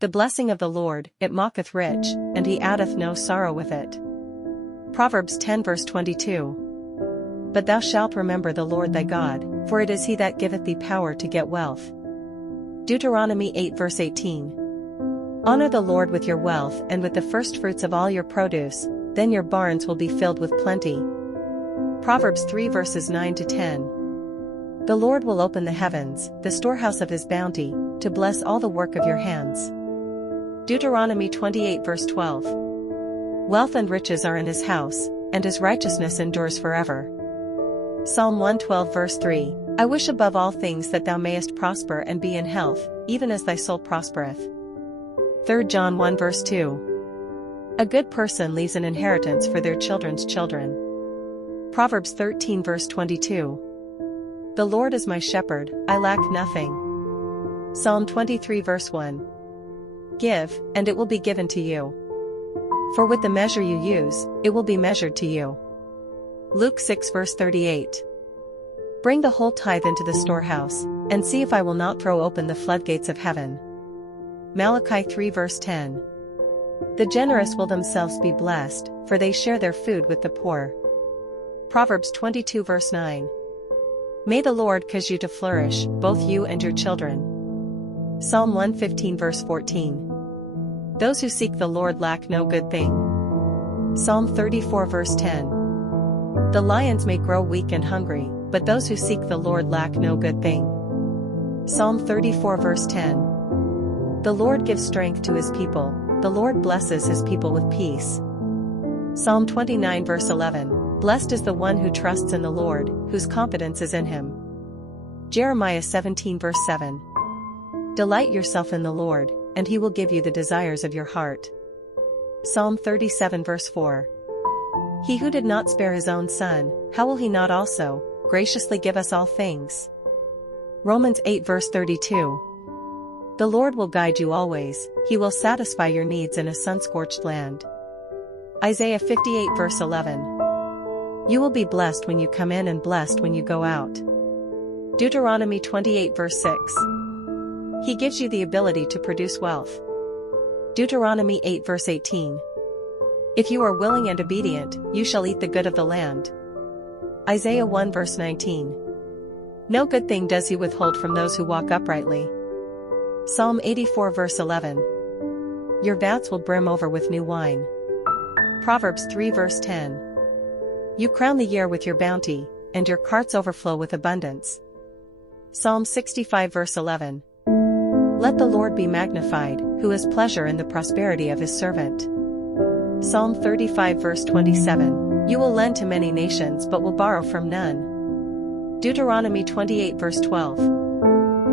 The blessing of the Lord, it maketh rich, and he addeth no sorrow with it. Proverbs 10 verse 22. But thou shalt remember the Lord thy God, for it is he that giveth thee power to get wealth. Deuteronomy 8 verse 18. Honor the Lord with your wealth and with the firstfruits of all your produce, then your barns will be filled with plenty. Proverbs 3 verses 9 to 10. The Lord will open the heavens, the storehouse of his bounty, to bless all the work of your hands. Deuteronomy 28 verse 12. Wealth and riches are in his house, and his righteousness endures forever. Psalm 112 verse 3. I wish above all things that thou mayest prosper and be in health, even as thy soul prospereth. 3 John 1 verse 2. A good person leaves an inheritance for their children's children. Proverbs 13 verse 22. The Lord is my shepherd, I lack nothing. Psalm 23 verse 1. Give, and it will be given to you. For with the measure you use, it will be measured to you. Luke 6 verse 38. Bring the whole tithe into the storehouse, and see if I will not throw open the floodgates of heaven. Malachi 3 verse 10. The generous will themselves be blessed, for they share their food with the poor. Proverbs 22 verse 9. May the Lord cause you to flourish, both you and your children. Psalm 115 verse 14. Those who seek the Lord lack no good thing. Psalm 34 verse 10. The lions may grow weak and hungry, but those who seek the Lord lack no good thing. Psalm 34 verse 10. The Lord gives strength to his people, the Lord blesses his people with peace. Psalm 29 verse 11. Blessed is the one who trusts in the Lord, whose confidence is in him. Jeremiah 17 verse 7. Delight yourself in the Lord, and he will give you the desires of your heart. Psalm 37 verse 4. He who did not spare his own son, how will he not also graciously give us all things? Romans 8 verse 32. The Lord will guide you always, he will satisfy your needs in a sun-scorched land. Isaiah 58 verse 11. You will be blessed when you come in and blessed when you go out. Deuteronomy 28 verse 6. He gives you the ability to produce wealth. Deuteronomy 8 verse 18. If you are willing and obedient, you shall eat the good of the land. Isaiah 1 verse 19. No good thing does he withhold from those who walk uprightly. Psalm 84 verse 11. Your vats will brim over with new wine. Proverbs 3 verse 10. You crown the year with your bounty, and your carts overflow with abundance. Psalm 65 verse 11. Let the Lord be magnified, who has pleasure in the prosperity of his servant. Psalm 35 verse 27. You will lend to many nations but will borrow from none. Deuteronomy 28 verse 12.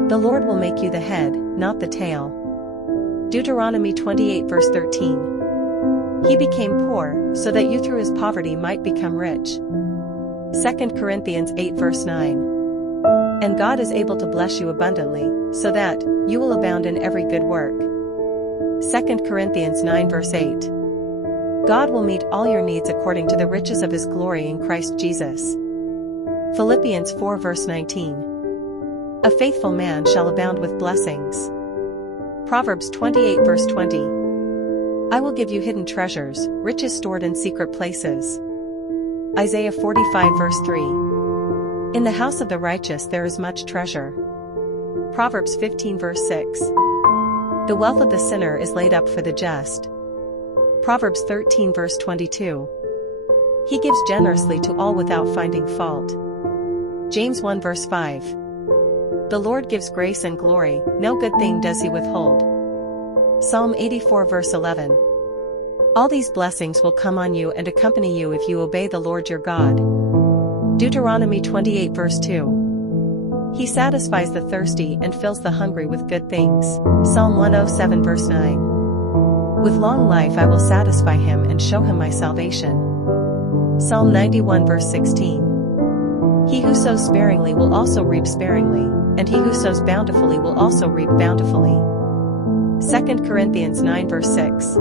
The Lord will make you the head, not the tail. Deuteronomy 28 verse 13. He became poor, so that you through his poverty might become rich. 2 Corinthians 8 verse 9. And God is able to bless you abundantly, so that you will abound in every good work. 2 Corinthians 9 verse 8. God will meet all your needs according to the riches of his glory in Christ Jesus. Philippians 4 verse 19. A faithful man shall abound with blessings. Proverbs 28 verse 20. I will give you hidden treasures, riches stored in secret places. Isaiah 45 verse 3. In the house of the righteous there is much treasure. Proverbs 15 verse 6. The wealth of the sinner is laid up for the just. Proverbs 13 verse 22. He gives generously to all without finding fault. James 1 verse 5. The Lord gives grace and glory, no good thing does he withhold. Psalm 84 verse 11. All these blessings will come on you and accompany you if you obey the Lord your God. Deuteronomy 28 verse 2. He satisfies the thirsty and fills the hungry with good things. Psalm 107 verse 9. With long life I will satisfy him and show him my salvation. Psalm 91 verse 16. He who sows sparingly will also reap sparingly, and he who sows bountifully will also reap bountifully. 2 Corinthians 9 verse 6.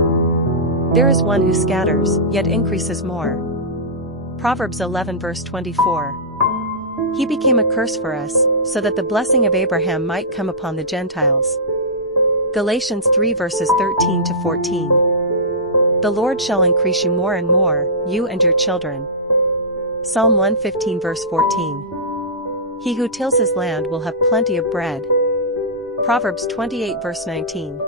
There is one who scatters, yet increases more. Proverbs 11 verse 24. He became a curse for us, so that the blessing of Abraham might come upon the Gentiles. Galatians 3 verses 13 to 14. The Lord shall increase you more and more, you and your children. Psalm 115 verse 14. He who tills his land will have plenty of bread. Proverbs 28 verse 19.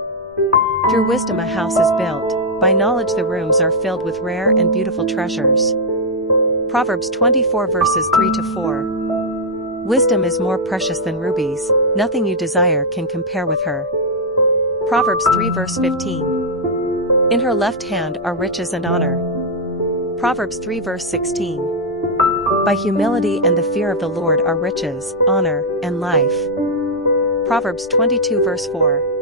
Through wisdom a house is built, by knowledge the rooms are filled with rare and beautiful treasures. Proverbs 24 verses 3 to 4. Wisdom is more precious than rubies, nothing you desire can compare with her. Proverbs 3 verse 15. In her left hand are riches and honor. Proverbs 3 verse 16. By humility and the fear of the Lord are riches, honor, and life. Proverbs 22 verse 4.